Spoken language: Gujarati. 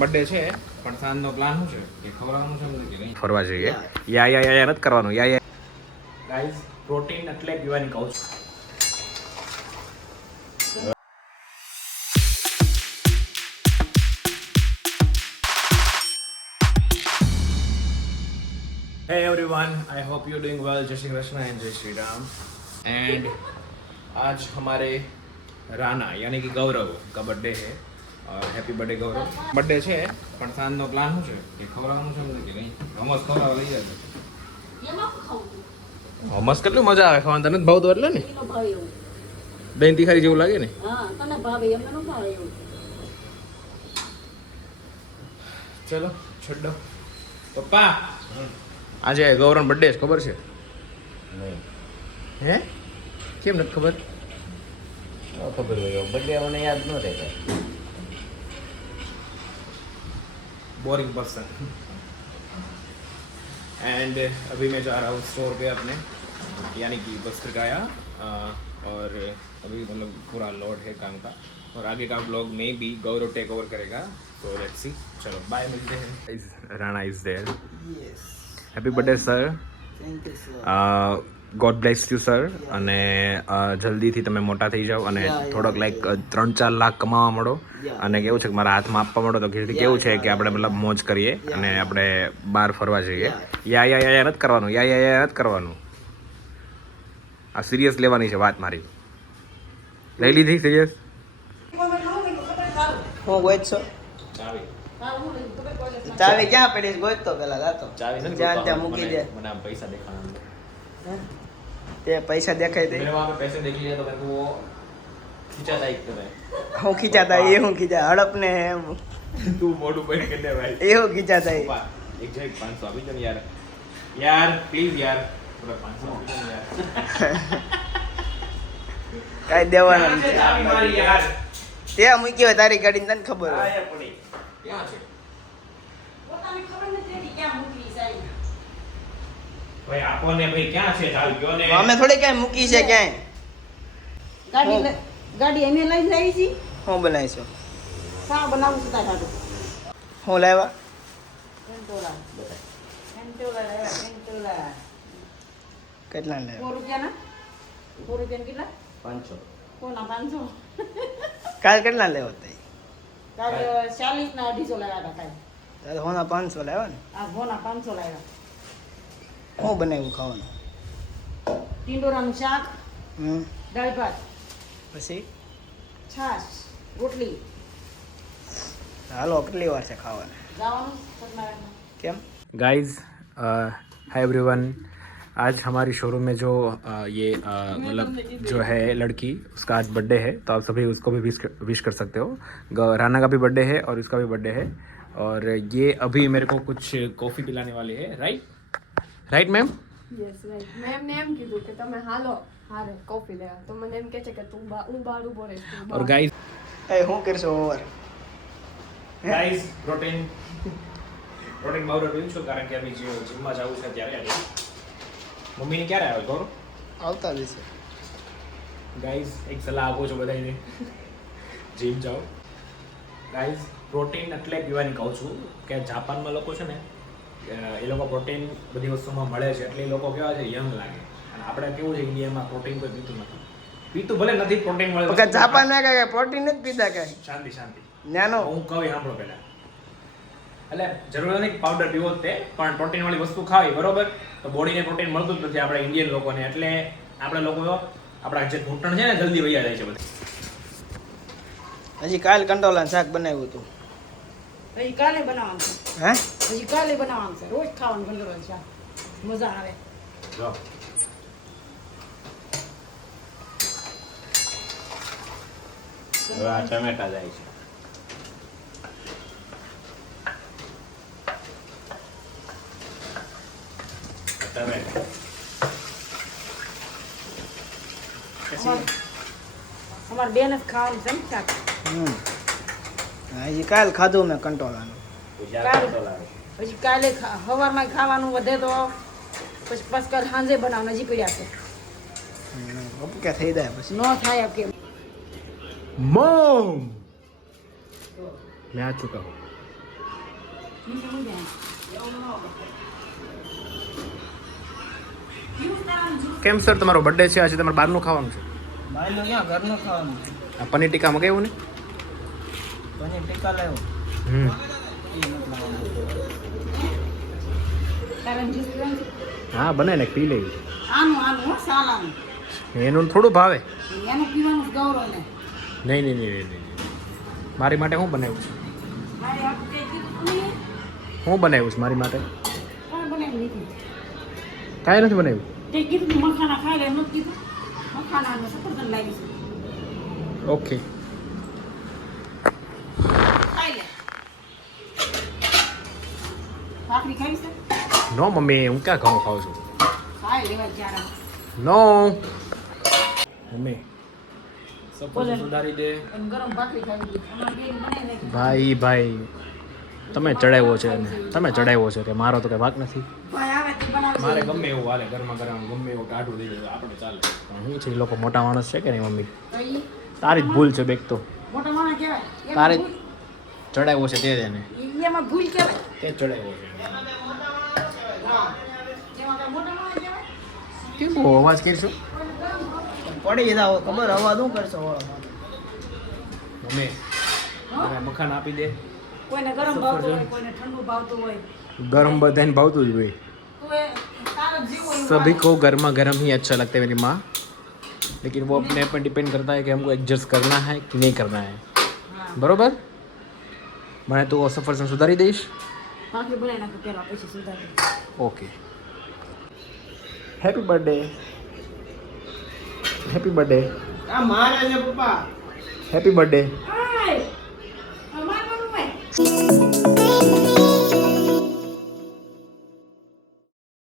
બર્થડે છે પણ સાંજનો પ્લાન શું છે કે ખવડાવવાનું છે કે નહીં ફરવા જઈએ યા નથી કરવાનું યા ગાઈઝ પ્રોટીન એટલે પીવાની કહું છું. Hey everyone, I hope you're doing well. जय श्री कृष्ण एंड जय श्री राम. एंड आज हमारे राना यानी कि गौरव का बर्थडे है और हैप्पी बर्थडे गौरव. बर्थडे છે પણ સાંજનો પ્લાન શું છે કે ખવડાવવાનું છે કે નહીં હમસ ખવડાવવા લઈ જાય. હમસ કેટલું મજા આવે ખાવાનું તને ભાવતો એટલે ને દહીં તીખારી જેવું લાગે ને. ચલો છોડો પપ્પા. આજે ગૌરવ બર્થડે છે ખબર છે? હે કેમ નથી ખબર? खबर हो बर्थडे होने याद न रहता. Boring person. एंड अभी मैं जा रहा हूँ स्टोर पे अपने यानी कि वस्त्र काया और अभी मतलब पूरा लोड है काम का और आगे का ब्लॉग में भी गौरव टेक ओवर करेगा तो लेट्स सी. चलो बाय मिलते हैं. Rana is there. Yes. Happy birthday sir. Thank you sir. God bless you sir. અને જલ્દીથી તમે મોટા થઈ જાઓ અને થોડોક લાઈક 3-4 લાખ કમાવા મળો અને કેવું છે કે મારા હાથમાં આપવા મળો તો કેવું છે કે આપણે મતલબ મોજ કરીએ અને આપણે બહાર ફરવા જઈએ. યા નથી કરવાનું યા નથી કરવાનું. આ સિરિયસ લેવાની છે વાત મારી. લઈ લીધી સિરિયસ? હું ગોઈત છો ચાવી ક્યાં પડી છે? ગોઈત તો પેલા જાતો ચાવી જ્યાં ત્યાં મૂકી દે. મને આમ પૈસા દેખાણા. તે પૈસા દેખાય દે. મેરે વહાં पे पैसे देख लिए तो मेरे को वो खींचा था एक तरह. હું ખીચાતા એ હું ખીચા હડપ ને એમ तू मोटू पहन के दे भाई. એવું ખીચાતા એ. एक जो 500 अभी तो यार यार प्लीज यार पूरा 500 अभी तो यार. કાઈ દેવાના ક્યાં છે નથી. ચાવી મારી યાર? ત્યાં મૂકી હોય તારી ગાડી તને ખબર હોય. આયા પડી. ક્યાં છે? ભાઈ આપો ને ભાઈ ક્યાં છે ચાવી કયો ને. અમે થોડી કઈ મૂકી છે ક્યાંય. ગાડી અમે લઈ જઈ છી. હું બનાવીશું? શા બનાવું છું તારા હું લાવ્યા? પેન્ટોલા કેટલા લાવ્યા? 4 રૂપિયાના 4 રૂપિયાના કેટલા? 500. કોના 500? કાલ કેટલા લેવો તઈ? કાલે 40 ના 250 લાવ્યા હતા કાલે. તારે હોના 500 લાવ્યા ને? આ ભોના 500 લાવ્યા. હું બનાવ્યું ખાવાનું? ટીંડોરાનું શાક, દાળ ભાત, પછી છાશ, રોટલી. હાલો કેટલી વાર છે ખાવાનું? જવાનું સત્યનારાયણ. કેમ? Guys hi everyone. आज हमारी शोरूम में जो ये मतलब जो है लड़की उसका आज बर्थडे है तो आप सभी उसको भी विश कर सकते हो. राना का भी बर्थडे है और इसका भी बर्थडे है और ये अभी मेरे को कुछ कॉफ़ी पिलाने वाले हैं. Right ma'am? Yes right. મેં એમને એમ કીધું કે તમે હાલો હારે કોફી લેવા તો મને એમ કહે છે કે હું બહાર ઊભો રહીશ. और गाइस હું કરશો ઓવર? પ્રોટીન પાવડર પીવું છું કારણ કે અભી જીમમાં જવું છે ત્યારે મમ્મીને ક્યારે આવે ગૌરવ? આવતા દિવસે. ગાઈઝ એક સલાહ આપો છો બધાને જીમ જાઓ. ગાઈઝ પ્રોટીન એટલે પીવાની કહું છું કે જાપાનમાં લોકો છે ને એ લોકો પ્રોટીન બધી વસ્તુમાં મળે છે એટલે એ લોકો કેવા છે યંગ લાગે અને આપણે કેવું છે ઇન્ડિયામાં પ્રોટીન કોઈ પીતું નથી. પીતું ભલે નથી પ્રોટીન મળે. જાપાનમાં કઈ પ્રોટીન નથી પીતા કઈ. શાંતિ નાનો હું કહું સાંભળો પહેલા. એટલે જરૂર નથી પાવડર પીવો જ તે પણ પ્રોટીન વાળી વસ્તુ ખાવી બરોબર તો બોડીને પ્રોટીન મળતું જ નથી આપણે ઇન્ડિયન લોકોને એટલે આપણે લોકો આપણા જે ઘૂંટણ છે ને જલ્દી વૈયા જાય છે બધા. હજી કાલ કંટોલાનું શાક બનાવ્યું હતું. હજી કાલે બનાવવાનું છે. હે? હજી કાલે બનાવવાનું છે. રોજ ખાવાનું કંટોળા શાક મજા આવે. જો હવે આ ટમેટા જાય છે. ટમેટા અમારે બેન જ ખાવાનું છે ને શાક. હજી કાલ ખાધું મેં કંટોલાનું. હજી કાલે સવારમાં ખાવાનું વધે તો પછી કાલ સાંજે બનાવવાનું હજી પડ્યા છે. કે થઈ જાય પછી ન થાય એમ કેમ मॉम मैं आ चुका हूँ. નીચે મૂકી દે. કેમ સર તમારો બર્થડે છે આજે તમારે બહારનું ખાવાનું છે બહારનું ક્યાં ઘરનું ખાવાનું છે આ પનીર ટીકા મગાવ્યું ને પનીર ટીકા લાવ્યો હમ એ નથી લાવવાનું. તારે જ્યુસ પીવાનું છે? હા બને ને પી લેવી આનું હો સાલાનું. એનું થોડું ભાવે એનું પીવાનું જ ગૌરવ ને. નહીં નહીં નહીં નહીં નહીં. મારી માટે શું બનાવ્યું છે મારે આ કંઈ કીધું નહીં. શું બનાવ્યું છે મારી માટે કોણ બનાવ્યું નથી? કાંઈ નથી બનાવ્યું તે કીધું તું મખાના ખાઈ લે એમ નથી કીધું. મખાના અને સફરજન લાવી છે. ઓકે ખાઈ લે. ભાખરી ખાવી છે? નો મમ્મી હું ક્યાં ઘઉં ખાઉં છું ખાઈ લેવા જ્યારે. નો મમ્મી બોલે. સુધારી દે અને ગરમ ભાખરી ખાવી છે. અમારે બેન બનાવી નાખી. ભાઈ તમે ચડાવ્યો છે એને તમે ચડાવ્યો છે કે મારો તો કઈ વાક નથી ભાઈ આવે તે બનાવશે. મારે ગમે એવું હાલે ગરમા ગરમ ગમે એવું ટાઢું થઈ જાય આપણે ચાલે પણ શું છે એ લોકો મોટા માણસ છે કે નહીં મમ્મી તો ઈ તારી જ ભૂલ છે બેક તો મોટા માણસ કહેવાય. એમાં તારે જ ભૂલ- ચડાવ્યો છે તે જ એને એમાં ભૂલ કહેવાય. તે જ ચડાવ્યો છે હા. એમાં કાંઈ મોટા માણસ કહેવાય? કેમ બહુ અવાજ કરશો પડી જાવ ખબર હવા શું કરશો મમ્મી હા? તમે મખાન આપી દે કોઈને ગરમ ભાવતું હોય કોઈને ઠંડુ ભાવતું હોય ગરમ બધાને ભાવતું જ હોય તો એ તારો જીવ હોય એવું सभी को गर्मा गर्म ही अच्छा लगता है मेरी माँ लेकिन वो अपने पर डिपेंड करता है कि हमको एडजस्ट करना है कि नहीं करना है હા. बरोबर मैं तो सफरजन सुधारी दईश ભાખરી બનાવી નાખો પહેલા પછી સુધારી. Okay happy birthday happy birthday આ મારે છે પપ્પા हैप्पी बर्थडे આય! અમાર બનવું હોય.